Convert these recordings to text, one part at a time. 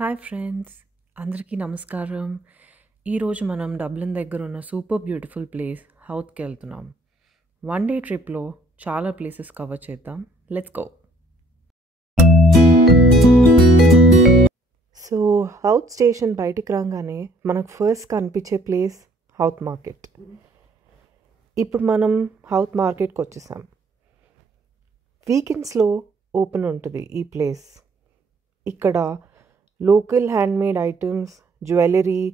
Hi friends, అందరికీ నమస్కారం. ఈరోజు మనం డబ్లిన్ దగ్గర ఉన్న సూపర్ బ్యూటిఫుల్ ప్లేస్ హౌత్కి వెళ్తున్నాం. 1 డే ట్రిప్లో చాలా ప్లేసెస్ కవర్ చేద్దాం. Let's go. సో హౌత్ స్టేషన్ బయటికి రాగానే మనకు ఫస్ట్ కనిపించే ప్లేస్ హౌత్ మార్కెట్. ఇప్పుడు మనం హౌత్ మార్కెట్కి వచ్చేసాం. వీకెండ్స్లో ఓపెన్ ఉంటుంది ఈ ప్లేస్. ఇక్కడ local handmade items, jewellery,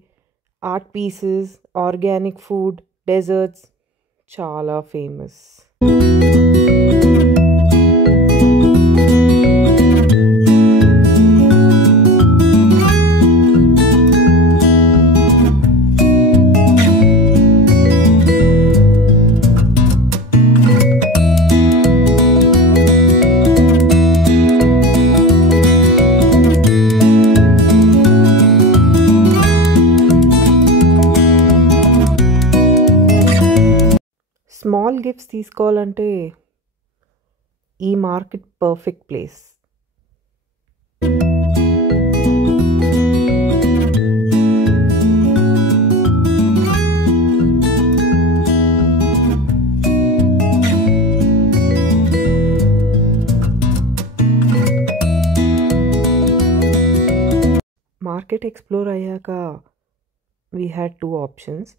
art pieces, organic food, desserts చాలా ఫేమస్. స్మాల్ గిఫ్ట్స్ తీసుకోవాలంటే ఈ market perfect place. Market explore అయ్యాక వీ హ్యాడ్ 2 ఆప్షన్స్.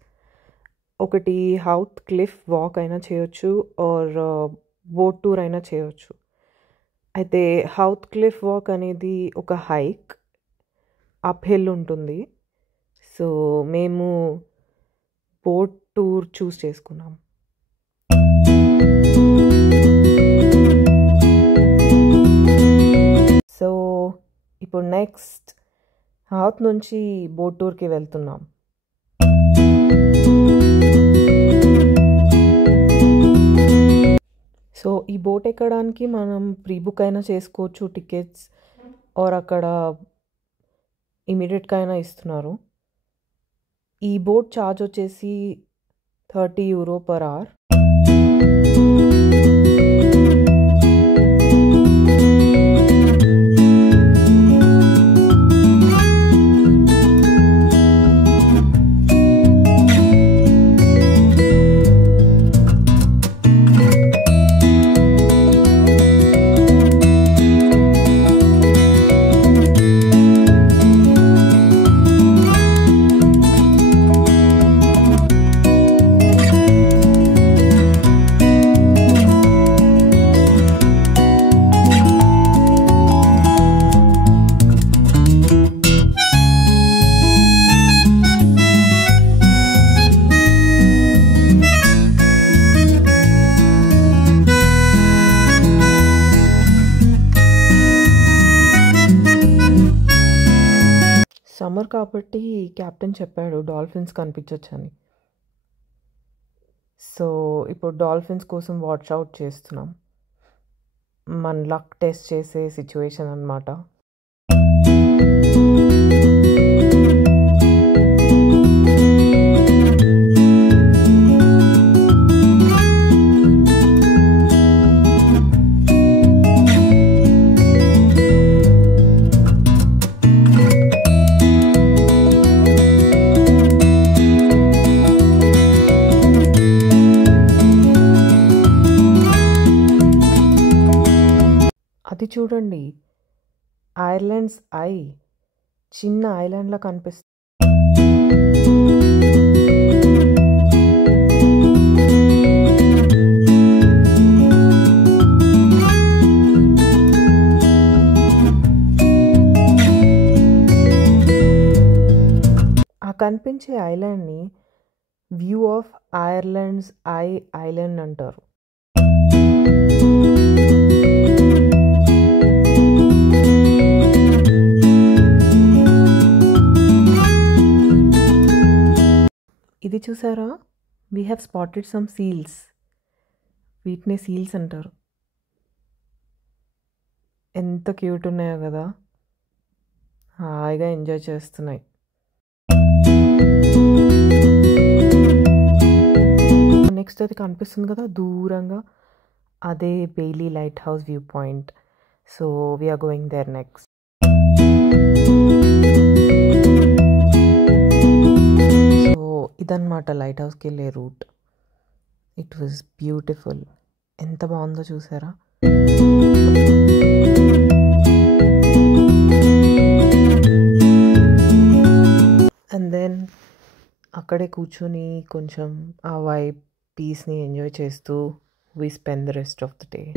ఒకటి హౌత్ క్లిఫ్ వాక్ అయినా చేయొచ్చు, ఆర్ బోట్ టూర్ అయినా చేయొచ్చు. అయితే హౌత్ క్లిఫ్ వాక్ అనేది ఒక హైక్, అప్ హిల్ ఉంటుంది. సో మేము బోట్ టూర్ చూస్ చేసుకున్నాం. సో ఇప్పుడు నెక్స్ట్ హౌత్ నుంచి బోట్ టూర్కి వెళ్తున్నాం. సో ఈ బోట్ ఎక్కడానికి మనం ప్రీ బుక్ అయినా చేసుకోవచ్చు టికెట్స్, ఆర్ అక్కడ ఇమీడియట్గా అయినా ఇస్తున్నారు. ఈ బోట్ ఛార్జ్ వచ్చేసి €30 per hour. సమ్మర్ కాబట్టి కెప్టెన్ చెప్పాడు డాల్ఫిన్స్ కనిపించవచ్చని. సో ఇప్పుడు డాల్ఫిన్స్ కోసం వాచ్ అవుట్ చేస్తున్నాం. మన లక్ టెస్ట్ చేసే సిచ్యువేషన్ అన్నమాట. అది చూడండి, ఐర్లాండ్స్ ఐ చిన్న ఐలాండ్లా కనిపిస్తుంది. ఆ కనిపించే ఐలాండ్ని view of Ireland's eye island అంటారు. ఇది చూసారా, we have spotted some seals. వీటినే సీల్స్ అంటారు. ఎంత క్యూట్ ఉన్నాయో కదా, హాయిగా ఎంజాయ్ చేస్తున్నాయి. నెక్స్ట్ అది కనిపిస్తుంది కదా దూరంగా, అదే Bailey light house view point. So we are going there next. ఇదన్నమాట లైట్ హౌస్కి వెళ్ళే రూట్. It was beautiful. ఎంత బాగుందో చూసారా. అండ్ దెన్ అక్కడే కూర్చొని కొంచెం ఆ వైబ్ పీస్ని ఎంజాయ్ చేస్తూ we spend the rest of the day.